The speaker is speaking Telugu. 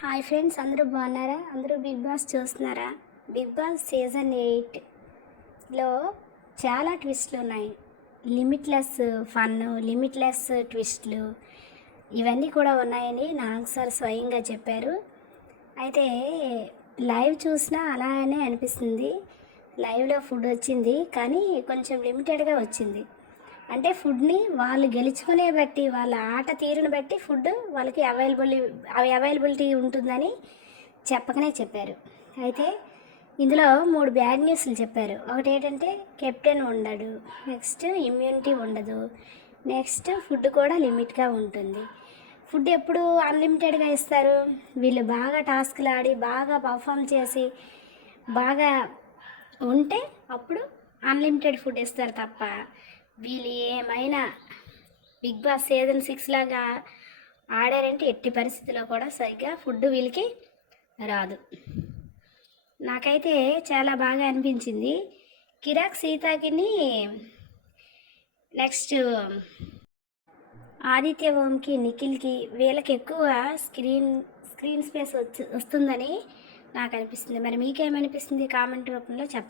హాయ్ ఫ్రెండ్స్, అందరూ బాగున్నారా? అందరూ బిగ్ బాస్ చూస్తున్నారా? బిగ్ బాస్ సీజన్ 8లో చాలా ట్విస్ట్లు ఉన్నాయి. లిమిట్లెస్ ఫన్, లిమిట్లెస్ ట్విస్ట్లు ఇవన్నీ కూడా ఉన్నాయని నాకు సార్ స్వయంగా చెప్పారు. అయితే లైవ్ చూసినా అలానే అనిపిస్తుంది. లైవ్లో ఫుడ్ వచ్చింది, కానీ కొంచెం లిమిటెడ్గా వచ్చింది. అంటే ఫుడ్ని వాళ్ళు గెలుచుకునే బట్టి, వాళ్ళ ఆట తీరుని బట్టి ఫుడ్ వాళ్ళకి అవైలబిలిటీ ఉంటుందని చెప్పకనే చెప్పారు. అయితే ఇందులో 3 బ్యాడ్ న్యూస్లు చెప్పారు. ఒకటి ఏంటంటే కెప్టెన్ ఉండడు, నెక్స్ట్ ఇమ్యూనిటీ ఉండదు, నెక్స్ట్ ఫుడ్ కూడా లిమిట్గా ఉంటుంది. ఫుడ్ ఎప్పుడు అన్లిమిటెడ్గా ఇస్తారు? వీళ్ళు బాగా టాస్క్లు ఆడి బాగా పర్ఫామ్ చేసి బాగా ఉంటే అప్పుడు అన్లిమిటెడ్ ఫుడ్ ఇస్తారు తప్ప, వీళ్ళు ఏమైనా బిగ్ బాస్ సీజన్ 6 లాగా ఆడారంటే ఎట్టి పరిస్థితిలో కూడా సరిగ్గా ఫుడ్ వీళ్ళకి రాదు. నాకైతే చాలా బాగా అనిపించింది. కిరాక్ సీతాకిని, నెక్స్ట్ ఆదిత్య ఓంకి, నిఖిల్కి వీళ్ళకి ఎక్కువ స్క్రీన్ స్పేస్ వస్తుందని నాకు అనిపిస్తుంది. మరి మీకేమనిపిస్తుంది? కామెంట్ రూపంలో చెప్పండి.